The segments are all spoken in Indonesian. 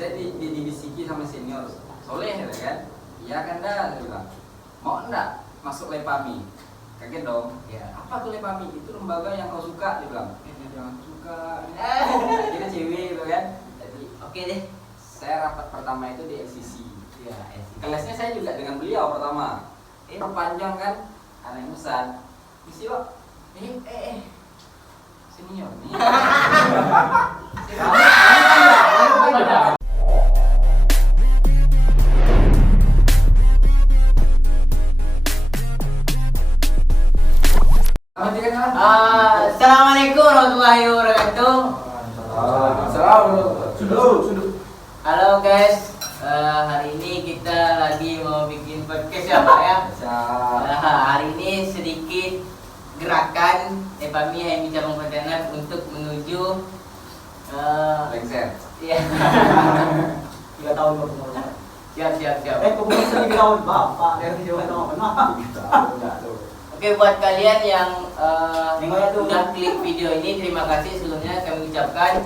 saya dibisiki sama senior, Soleh kan? Iya kan dah, saya bilang. Mau enggak masuk Lepami? Kaget dong. Ya, apa tuh Lepami? Itu lembaga yang kau suka, dia bilang. Dia bilang suka. Kita cewek gitu kan. Jadi oke deh. Saya rapat pertama itu di LCC. Ya, LCC. Kelasnya saya juga dengan beliau pertama. Perpanjang kan? Anak Musan. Misi lo. Senior nih. Assalamualaikum warahmatullahi wabarakatuh. Halo guys, hari ini kita lagi mau bikin podcast ya Pak ya. Hari ini sedikit gerakan Lepami HMI Cabang Pontianak untuk menuju Lengser. Iya. 3 tahun berumur. Siap. Kemudian 3 tahun bapak dari Jawa Tengah. Oke, buat kalian yang udah klik video ini, terima kasih sebelumnya kami ucapkan.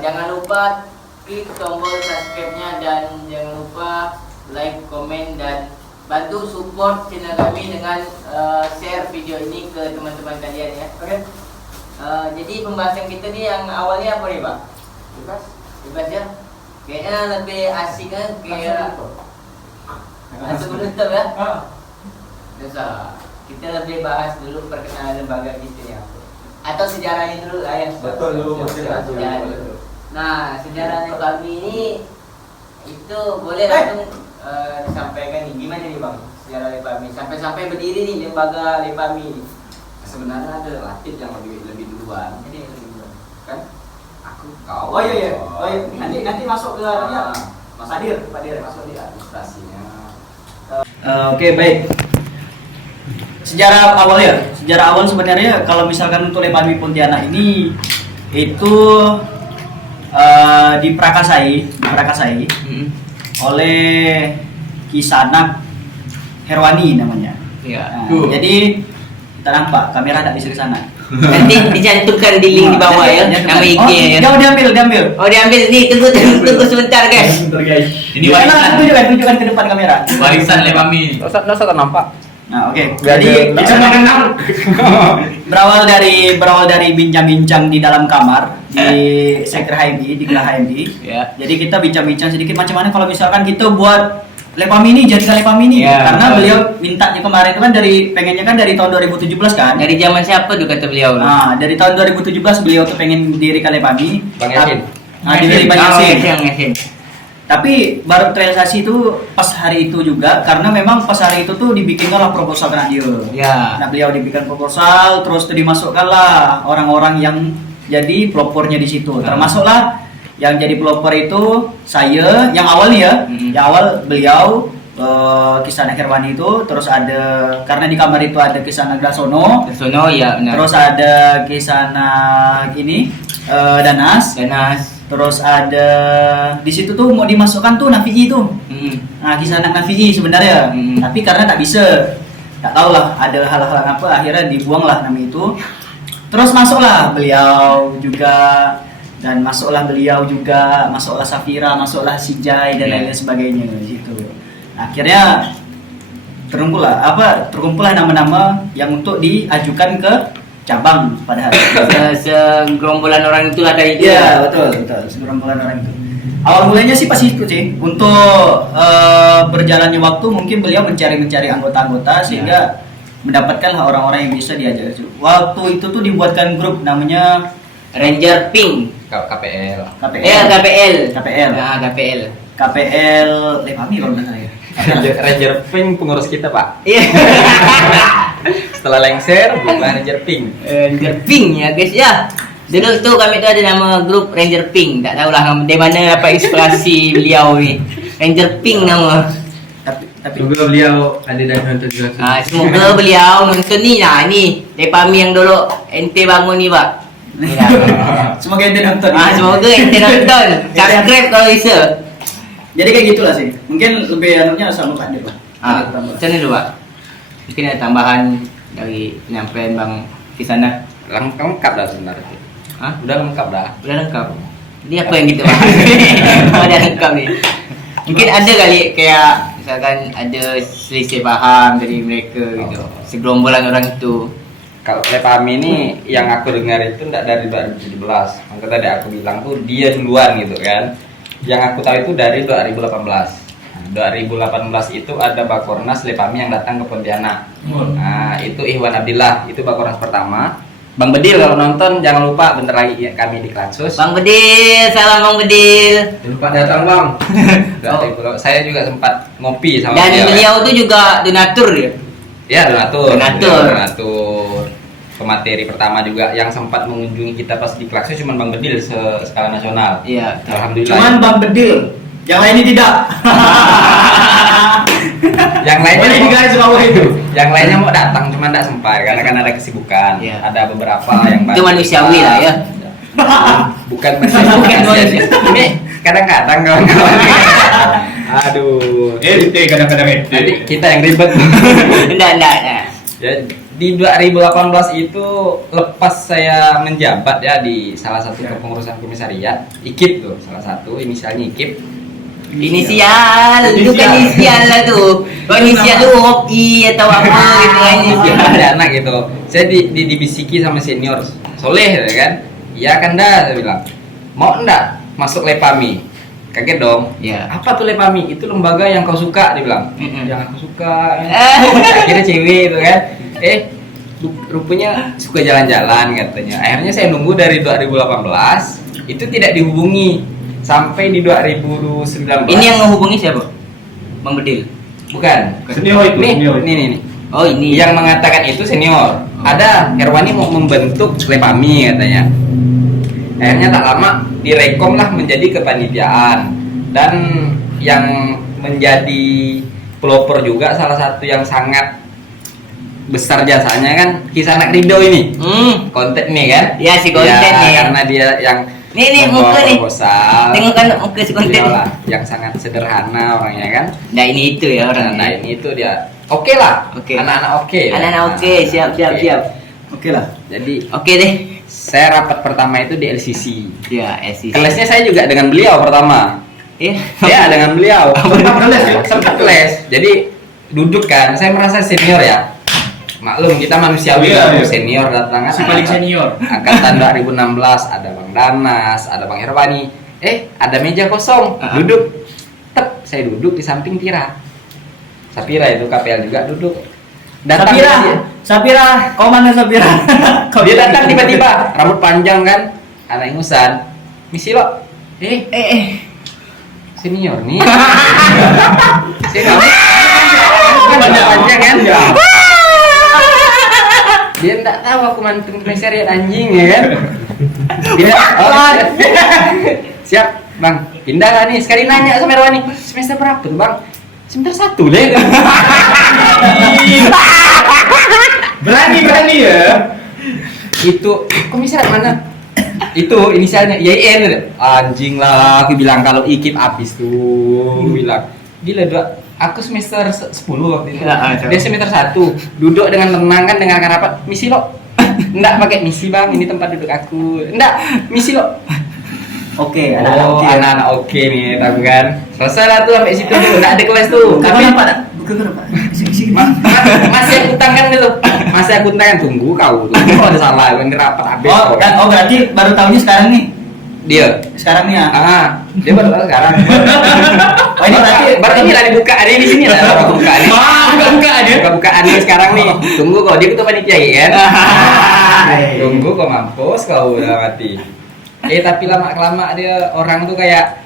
Jangan lupa klik tombol subscribe-nya dan jangan lupa like, komen, dan bantu support channel kami dengan share video ini ke teman-teman kalian ya. Oke. Jadi pembahasan kita nih yang awalnya apa nih Pak? Bebas ya. Kayaknya lebih asik kan kayak langsung menutup ya. Biasa. Kita lebih bahas dulu perkenalan lembaga kita ya. Atau sejarahnya dulu lah ya. Betul dulu. Sejarah dulu. Nah, sejarahnya kami ini itu boleh langsung disampaikan nih. Gimana nih Bang? Sejarah Lepami sampai berdiri nih lembaga Lepami. Sebenarnya ada Latif yang lebih duluan. Jadi lebih dulu. Kan? Aku kau. Oh iya. Nanti masuk ke dalamnya. Pak Dir masuk di administrasinya. Oke, baik. Sejarah awal sebenarnya kalau misalkan untuk Lepami Pontianak ini itu diprakasai oleh Kisanak Herwani namanya. Iya. Nah, jadi kita nampak kamera tidak bisa ke sana. Nanti dicantumkan di link di bawah ya, nama IG ya. Diambil. Oh diambil nih, tunggu sebentar guys. Ini warisan. Tunjukkan ke depan kamera. Warisan Lepami. Nggak nampak. Nah, oke. Jadi berawal dari bincang-bincang di dalam kamar di Sekre HMI, di Gerah HMI. Ya. Jadi kita bincang-bincang sedikit macam mana kalau misalkan kita buat Lepami ini, jadikan Lepami ini. Ya, karena betul. beliau mintanya kemarin itu kan pengennya kan dari tahun 2017 kan. Dari zaman siapa tuh kata beliau? Nah, dari tahun 2017 beliau tuh pengen dirikan Lepami. Bang Yasin. Nah, diri Bang Yasin. Yasin. Tapi baru terrealisasi itu pas hari itu juga, karena memang pas hari itu tuh dibikinkanlah proposal kena dia. Ya. Nah, beliau dibikin proposal, terus tuh dimasukkanlah orang-orang yang jadi pelopornya di situ. Termasuklah yang jadi pelopor itu saya, yang awal nih ya, yang awal beliau Kisanak Herwani itu, terus ada karena di kamar itu ada Kisanak Dasono, ya benar. terus ada Kisanak ini Danas. Terus ada di situ tuh mau dimasukkan tuh Nafi'i tuh. Nah, Kisanak Nafi'i sebenarnya. Tapi karena tak bisa. Tak tahulah ada hal-hal apa akhirnya dibuanglah nama itu. Terus masuklah beliau juga dan masuklah Safira, masuklah Sijai dan lain sebagainya di situ. Akhirnya terkumpullah nama-nama yang untuk diajukan ke cabang pada hari itu. Segerombolan orang itu ada itu. Iya, betul. Segerombolan orang itu. Awal mulanya sih pas itu sih. Untuk berjalannya waktu mungkin beliau mencari anggota-anggota sehingga mendapatkan orang-orang yang bisa diajak. Waktu itu tuh dibuatkan grup namanya Ranger Pink. KPL. KPL. Nah, KPL. KPL Lepami kalau nggak salah ya. Ranger Pink pengurus kita Pak. Iya. Setelah lengser, bukan Ranger Pink. Ranger Pink ya guys ya. Dulu tuh kami tuh ada nama grup Ranger Pink. Tak tahulah dari mana dapat inspirasi beliau ni. Ranger Pink nama. Tapi Semoga beliau ada dan nonton juga. Semoga beliau nonton ni lah ni. Lepami yang dulu ente bangun ni Pak. semoga ente nonton. Semoga ente nonton. Subscribe kalau bisa. Jadi kayak gitulah sih. Mungkin lebih anaknya sama Pak Dir. Macam mana tu Pak? Mungkin ada tambahan dari penyampaian Bang Kisanak. Lengkap dah sebenarnya. Hah? Udah lengkap dah. Udah lengkap. Ini apa yang kita bahas? Ada lengkap nih. Mungkin ada kali kayak misalkan ada selisih paham dari mereka gitu. Segerombolan orang itu. Kalau Lepami ini yang aku dengar itu enggak dari 2017. Maka tadi aku bilang tuh dia duluan gitu kan. Yang aku tahu itu dari 2018. Nah, 2018 itu ada Bakornas Lepami yang datang ke Pontianak. Nah, itu Ikhwan Abdillah, itu Bakornas pertama. Bang Bedil kalau nonton jangan lupa bentar lagi ya, kami di Klatsus. Bang Bedil, salam Bang Bedil. Jangan lupa datang Bang. Saya juga sempat ngopi sama Dan beliau itu juga donatur ya. Ya, donatur. Donatur. Pemateri pertama juga yang sempat mengunjungi kita pas di Klatsus cuma Bang Bedil skala nasional. Iya. Alhamdulillah. Cuman Bang Bedil, yang lain ini tidak. Yang lainnya Boleh digaris bawah itu. Yang lainnya mau datang cuma tidak sempat karena kan ada kesibukan. Iya. Ada beberapa yang Itu manusiawi lah ya. Bukan manusiawi. Ini kadang-kadang kawan-kawan. Aduh. Kadang-kadang Nanti kita yang ribet. Enggak. Ya, di 2018 itu lepas saya menjabat ya di salah satu kepengurusan komisariat, IKIP tuh salah satu, inisialnya IKIP. Inisial, itu kan inisial lah tuh. Kalau inisial tuh OI atau apa gitu kan inisial. Ada anak gitu. Saya dibisiki sama senior Soleh ya kan. Iya kan dah saya bilang. Mau enggak masuk Lepami? Kaget dong. Iya. Apa tuh Lepami? Itu lembaga yang kau suka dia bilang. Mm-mm. Yang aku suka. Akhirnya cewek itu kan. Rupanya suka jalan-jalan katanya. Akhirnya saya nunggu dari 2018 itu tidak dihubungi sampai di 2019. Ini yang menghubungi siapa? Bang Bedil. Bukan. Senior itu, senior. Nih. Oh ini. Yang mengatakan itu senior. Ada Herwani mau membentuk Lepami katanya. Akhirnya tak lama direkom lah menjadi kepanitiaan dan yang menjadi pelopor juga salah satu yang sangat besar jasanya kan Kisanak Rido ini. Konten nih kan? Ya si konten Ya, nih. karena dia yang Nih membawa muka nih. proposal. Tengok kan muka si konten. Beliau lah, yang sangat sederhana orangnya kan. Nah ini itu ya orang. Nah ini itu dia. Oke lah. Oke. Anak-anak oke. Anak-anak oke, siap. Oke lah. Jadi Oke deh. saya rapat pertama itu di LCC. Ya, SC. Kelasnya saya juga dengan beliau pertama. Iya. Ya dengan beliau. Sempat Sempat kelas. Jadi duduk kan. Saya merasa senior ya. Maklum kita manusiawi Iya, lah, iya. senior datang Si paling senior. Angkatan 2016 ada Bang Danas, ada Bang Herwani. Ada meja kosong. Duduk. Tep, saya duduk di samping Tira. Sapira itu KPL juga duduk. Datang dia. Sapira, kau mana Sapira? Dia datang tiba-tiba, rambut panjang kan, anak ingusan. Misi lo, senior nih. Senior. Rambut panjang kan? Dia enggak tahu aku mantan komisariat anjing ya kan? Dia, siap bang, pindah lah nih. Sekali nanya sama Erwani, semester berapa tuh bang? Semester 1 deh. Berani ya. Itu komisariat mana? Itu inisialnya YN. Anjing lah, aku bilang kalau IKIP habis tuh. Bilang gila dua. Aku semester 10 waktu itu. Dia semester 1. Duduk dengan tenang kan dengarkan rapat. Misi lo. Enggak pakai misi bang, ini tempat duduk aku. Enggak, misi lo. Oke, Anak-anak oke nih, tahu kan? Selesai lah tuh sampai situ tuh, enggak ada kelas tuh. Tapi Bukan kenapa? masih aku tangan dulu. Masih aku tangan tunggu kau. Tunggu kalau ada salah, kan rapat habis. Oh berarti baru tahunya sekarang nih. Dia. Sekarang nih ya. Dia baru tahu sekarang. Oh ini berarti Berarti ini lagi buka ada di sini lah. Buka nih. Buka aja. Bukaan nih sekarang nih. Tunggu kok dia ketua panitia kan. Tunggu kok mampus kau udah mati. Tapi lama-kelama dia orang tuh kayak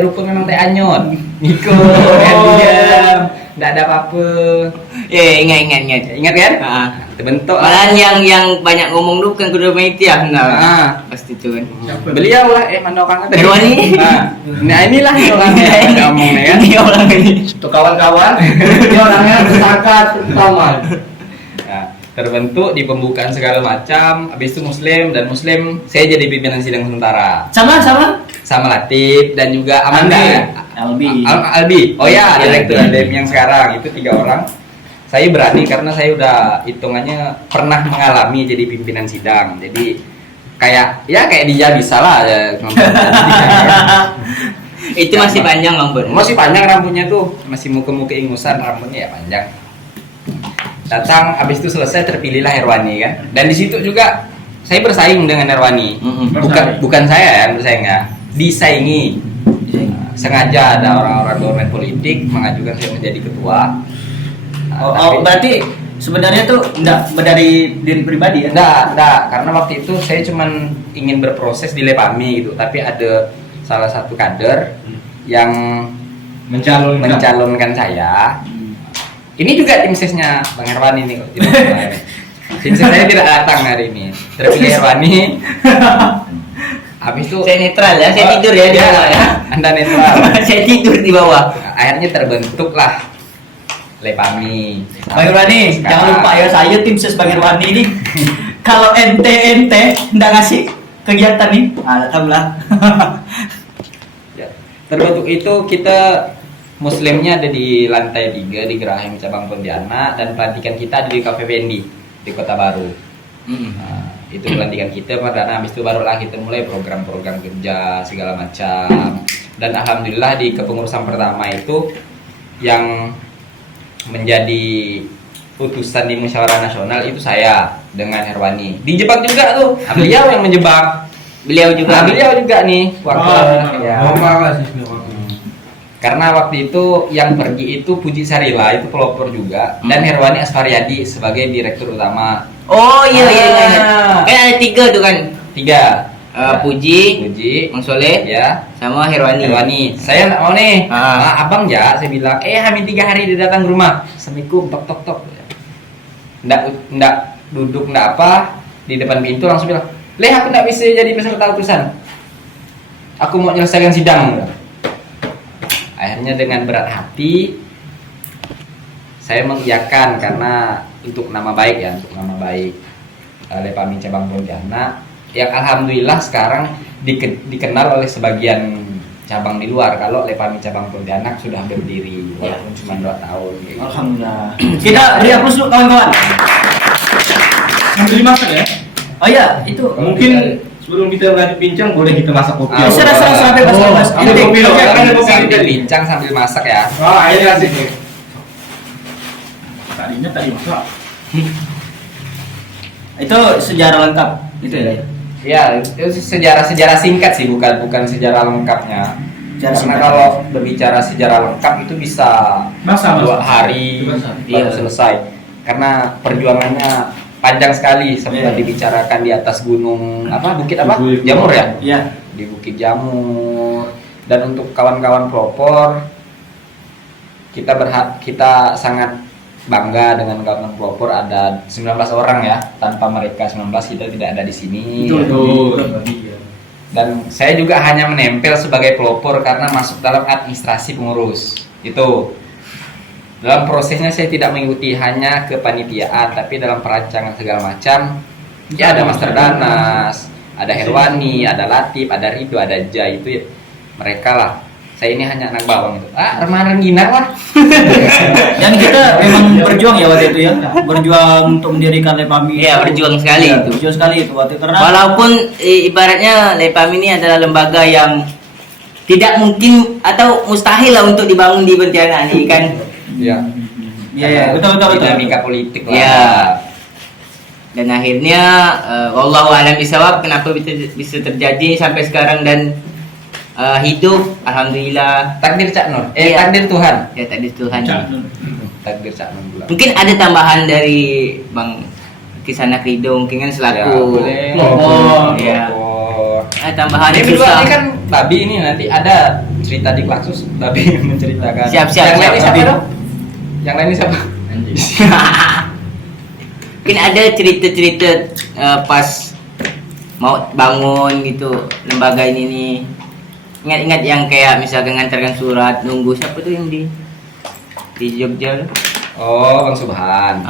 rupa memang teh anyot. Niko kan diam. Enggak ada apa-apa. Ingat. Ingat kan? Terbentuk Malahan yang banyak ngomong dulu kan kuda panitia. Nah, pasti itu kan. Beliau lah mana orang kata. Herwani. Nah inilah orangnya ngomong nih kan. Ini orang ini. Tuh kawan-kawan, ini orangnya bersakat utama. Nah, terbentuk di pembukaan segala macam. Habis itu Muslim saya jadi pimpinan sidang sementara. Sama Latif dan juga Amanda. Albi. Oh ya, direktur ADM yang sekarang itu 3 orang. Saya berani karena saya udah hitungannya pernah mengalami jadi pimpinan sidang. Jadi kayak dia bisa lah ya. Itu masih panjang Bang Pur. Masih panjang rambutnya tuh, masih muka-muka ingusan, rambutnya ya panjang. Datang, habis itu selesai terpilihlah Herwani kan. Dan di situ juga saya bersaing dengan Herwani. Bukan saya yang bersaing ya, disaingi. Sengaja ada orang-orang domen politik mengajukan saya menjadi ketua. Berarti sebenarnya tuh enggak dari diri pribadi ya? Enggak, karena waktu itu saya cuman ingin berproses di Lepami gitu, tapi ada salah satu kader yang mencalonkan saya. Ini juga tim sesnya Bang Herwani nih kok. Tim ses saya tidak datang hari ini. Terpilih Herwani. Habis itu Saya netral ya, saya tidur ya di bawah ya. Anda netral. Saya tidur di bawah. Akhirnya terbentuklah Lepami. Bang Irwani, jangan lupa ya, saya tim ses Bang Irwani ini. Kalau ente nggak ngasih kegiatan nih, alhamdulillah. Ya. Terbentuk itu kita Muslimnya ada di lantai 3 di Gerahim Cabang Pontianak, dan pelantikan kita ada di Cafe Bendi di Kota Baru. Nah, itu pelantikan kita perdana. Habis itu barulah kita mulai program-program kerja segala macam. Dan alhamdulillah di kepengurusan pertama itu yang menjadi putusan di musyawarah nasional itu saya dengan Herwani. Dijebak juga tuh. Beliau yang menjebak. Beliau juga. Beliau juga nih waktu ya. Karena waktu itu yang pergi itu Puji Sarila, itu pelopor juga, dan Herwani Asfaryadi sebagai direktur utama. Oh iya. Kan ada 3 tuh kan. 3. Puji, Mang Soleh, Ya. sama Herwani. Saya nggak mau nih. Ah. Abang ya, saya bilang, Hamin 3 hari dia datang ke rumah. Assalamualaikum, tok. Nggak duduk, nggak apa, di depan pintu langsung bilang, aku nggak bisa jadi peserta utusan. Aku mau menyelesaikan sidang. Akhirnya dengan berat hati saya mengiyakan, karena untuk nama baik Lepami Cabang Pontianak yang alhamdulillah sekarang dikenal oleh sebagian cabang di luar. Kalau Lepami Cabang Pontianak sudah berdiri walaupun cuma 2 tahun gitu. Alhamdulillah. Kita beri aplaus dulu kawan-kawan. Sambil dimasak ya. Oh iya, itu Mungkin sebelum kita lanjut bincang boleh kita masak kopi. Serah bebas. Ada kopi loh. Ada kopi. Sambil bincang sambil masak ya. Ini asik nih. Tadi masak. Itu sejarah lengkap gitu ya. Ya, itu sejarah singkat sih, bukan sejarah lengkapnya. Sejarah Karena singkat. kalau berbicara sejarah lengkap itu bisa Masa. 2 hari baru selesai. Karena perjuangannya panjang sekali, sempat dibicarakan di atas gunung Bukit Jamur ya? Iya. Di Bukit Jamur. Dan untuk kawan-kawan pelopor, kita sangat bangga dengan kawan pelopor, ada 19 orang ya. Tanpa mereka 19 kita tidak ada di sini. Dan saya juga hanya menempel sebagai pelopor karena masuk dalam administrasi pengurus. Itu. Dalam prosesnya saya tidak mengikuti hanya kepanitiaan, tapi dalam perancangan segala macam. Ya ada Master Danas, ada Herwani, ada Latif, ada Ridho, ada Jai, itu ya, mereka lah. Saya ini hanya anak bawang itu. Remahan Rengginang lah. Dan kita memang berjuang ya waktu itu ya. Berjuang untuk mendirikan Lepami. Iya, berjuang sekali Iya, itu. Berjuang sekali itu waktu itu, karena Walaupun ibaratnya Lepami ini adalah lembaga yang tidak mungkin atau mustahil lah untuk dibangun di Pontianak ini kan. Ya. Iya, betul. Dinamika politik lah. Ya. Dan akhirnya wallahu a'lam bishawab kenapa bisa terjadi sampai sekarang dan hidup alhamdulillah. Takdir Cak Nur. Iya. Takdir Tuhan. Ya takdir Tuhan. Takdir Cak Nur pula. Mungkin ada tambahan dari Bang Kisana Ridho mungkin kan selaku boleh. pelopor. Ya. Pelopor. Tambahan Ini yang berdua susah. ini kan Babi ini nanti ada cerita di Klaksus. Babi menceritakan. Siap. Yang lain ini siapa Babi. dong? Yang lain ini siapa? Mungkin ada cerita-cerita pas mau bangun gitu lembaga ini nih. Ingat-ingat yang kayak misalkan ngantarkan surat, nunggu siapa tuh yang di Jogja tuh? Oh, Bang Subhan.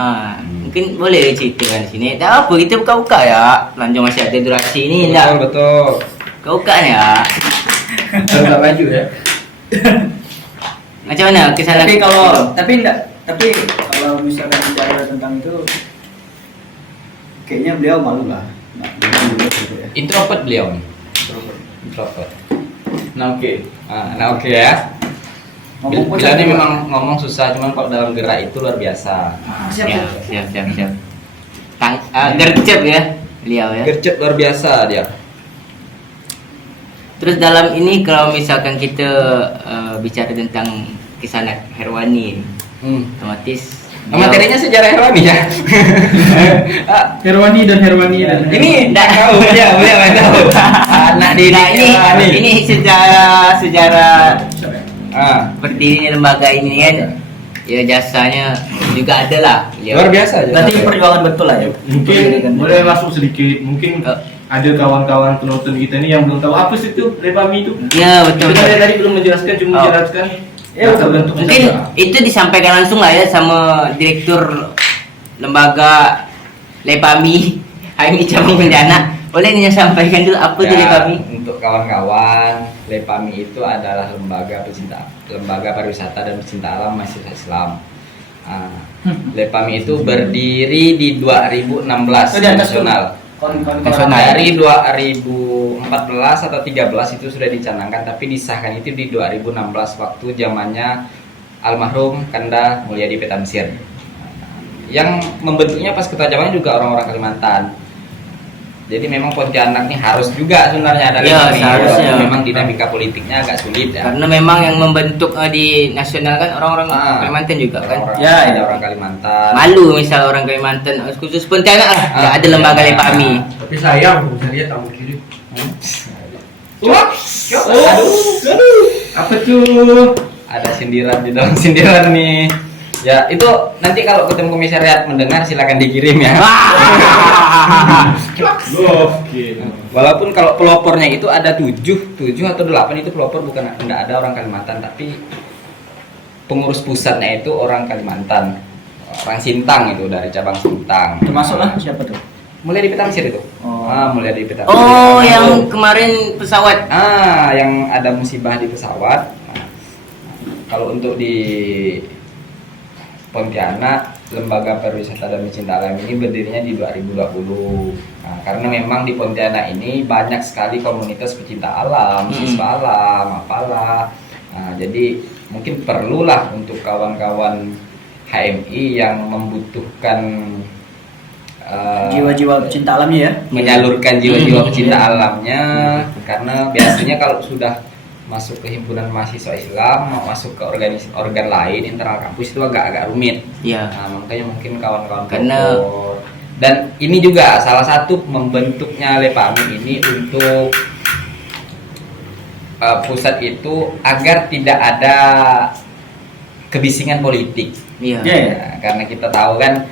Mungkin boleh ceritakan di sini. Tak apa, kita buka-buka ya. Lanjut masih ada durasi ini enggak? Betul. Buka ya. Agak maju ya. Macam mana kesana? Tapi kalau misalnya bicara tentang itu, kayaknya beliau malu lah Introvert beliau nih. Introvert. Nah oke. Nah oke ya. Ngomong Beliau ini memang ngomong susah, cuman kalau dalam gerak itu luar biasa. Ya, siap. Gercep ya beliau ya. Gercep luar biasa dia. Terus dalam ini kalau misalkan kita bicara tentang Kisanak Herwani, otomatis Materinya sejarah Herwani ya. Herwani dan Herwani dan Ini enggak tahu ya, boleh tahu. Anak didik Herwani. ini sejarah berdirinya lembaga ini kan, ya jasanya juga ada lah. Ya. Luar biasa aja. Berarti perjuangan betul lah ya. Mungkin boleh masuk sedikit. Mungkin ada kawan-kawan penonton kita ini yang belum tahu apa sih itu Lepami itu. Ya betul. Kita tadi belum menjelaskan, cuma menjelaskan. Mungkin itu disampaikan langsung lah ya sama direktur lembaga Lepami HMI Cabang Pontianak. Boleh nih sampaikan dulu apa itu Lepami? Untuk kawan-kawan, Lepami itu adalah lembaga pariwisata dan pecinta alam mahasiswa Islam. Lepami itu berdiri di 2016 nasional. Dari 2014 atau 13 itu sudah dicanangkan, tapi disahkan itu di 2016 waktu zamannya almarhum Kanda Mulyadi Petamsir. Yang membentuknya pas ketua zamannya juga orang-orang Kalimantan. Jadi memang Pontianak ini harus juga sebenarnya ada Lepami. Seharusnya. Memang dinamika politiknya agak sulit ya. Karena memang yang membentuk di nasional kan orang-orang Kalimantan juga kan. Ada orang Kalimantan. Malu misal orang Kalimantan khusus Pontianak lah nggak ada lembaga Lepami. Tapi sayang, saya lihat tamu kiri. Apa tuh? Ada sindiran di dalam sindiran nih. Ya itu nanti kalau ketemu komisariat mendengar silakan dikirim ya. Walaupun kalau pelopornya itu ada 7 atau 8 itu pelopor bukan, enggak ada orang Kalimantan, tapi pengurus pusatnya itu orang Kalimantan, orang Sintang itu dari cabang Sintang. Termasuklah siapa tuh? Mulai di Petamsir itu. Mulai di Petamsir. Oh, yang kemarin pesawat. Yang ada musibah di pesawat. Kalau untuk di Pontianak, Lembaga Pariwisata dan Pecinta Alam ini berdirinya di 2020. Karena memang di Pontianak ini banyak sekali komunitas pecinta alam, siswa alam, apalah. Jadi mungkin perlulah untuk kawan-kawan HMI yang membutuhkan jiwa-jiwa pecinta alamnya ya. Menyalurkan jiwa-jiwa pecinta alamnya, karena biasanya kalau sudah masuk ke himpunan mahasiswa Islam, mau masuk ke organ lain internal kampus itu agak rumit. Iya. Makanya mungkin kawan-kawan Karena dan ini juga salah satu membentuknya Lepami ini untuk pusat itu agar tidak ada kebisingan politik. Iya. Karena kita tahu kan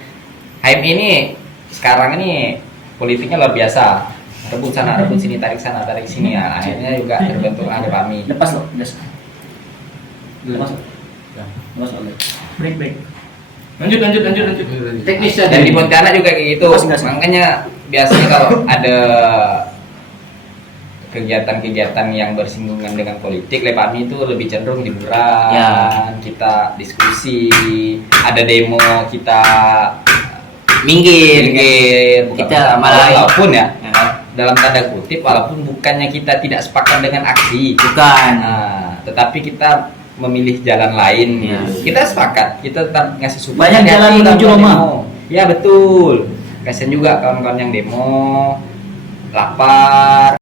HMI ini sekarang ini politiknya luar biasa. Rebut sana, rebut sini, tarik sana, tarik sini ya. Akhirnya juga terbentuk Lepami. Lepas loh, lepas loh. Break. Lanjut. Teknisnya Dan di Pontianak juga kayak gitu. Makanya biasanya kalau ada kegiatan-kegiatan yang bersinggungan dengan politik, Lepami itu lebih cenderung liburan, kita diskusi, ada demo kita minggir kita malah walaupun ya dalam tanda kutip, walaupun bukannya kita tidak sepakat dengan aksi, bukan, tetapi kita memilih jalan lain. Kita sepakat, kita tetap ngasih support. Banyak jalan menuju Roma. Ya betul. Kasian juga kawan-kawan yang demo, lapar.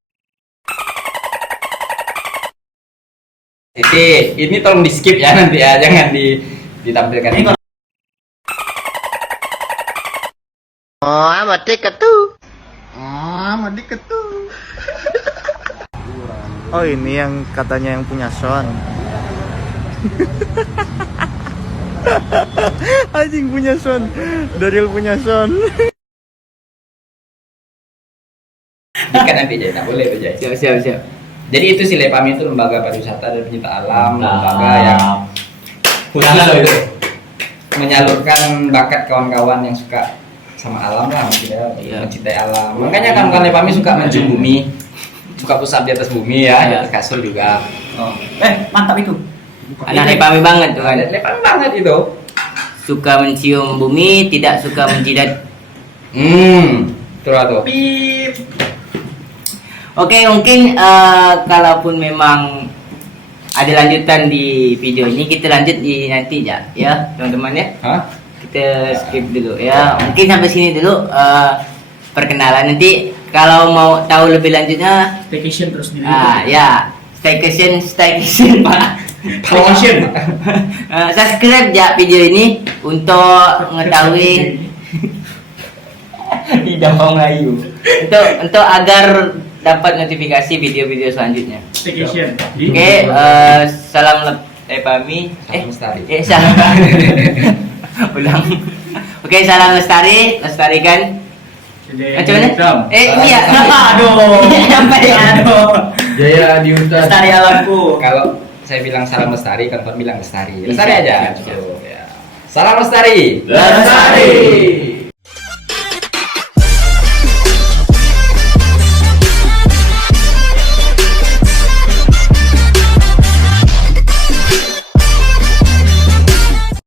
Ini tolong di skip ya nanti ya, jangan ditampilkan. Mati ketu. Oh, ini yang katanya yang punya sound. Anjing punya sound. Daryl punya sound. Kan nanti Jai, boleh tuh Jai. Siap. Jadi itu si Lepami itu lembaga pariwisata dan pecinta alam, lembaga yang khusus untuk menyalurkan bakat kawan-kawan yang suka sama alam lah, mencintai alam. Makanya kawan-kawan Lepami suka mencium bumi, suka pusat di atas bumi ya, di atas kasur juga. Mantap itu. Anak Lepami banget tuh kan. Lepami banget itu. Suka mencium bumi, tidak suka menjidat. Itulah tuh. Oke, mungkin kalaupun memang ada lanjutan di video ini, kita lanjut di nanti ya teman-teman ya. Hah? Kita skip dulu ya. Mungkin sampai sini dulu perkenalan. Nanti kalau mau tahu lebih lanjutnya, Staycation terus di YouTube. ya staycation Pak. Promotion. Subscribe ya video ini untuk mengetahui tidak mau ngayu. Untuk agar dapat notifikasi video-video selanjutnya. Staycation. Oke, salam Pami. Salam lestari. Salam. Ulang. Oke, salam lestarikan. Macam mana? Iya. Aduh. Sampai aduh. Jaya Adiuta. Lestari alamku. Kalau saya bilang salam lestari, kan bilang lestari. Bisa. Lestari aja. Bisa. Cukup, ya. Salam lestari. Lestari.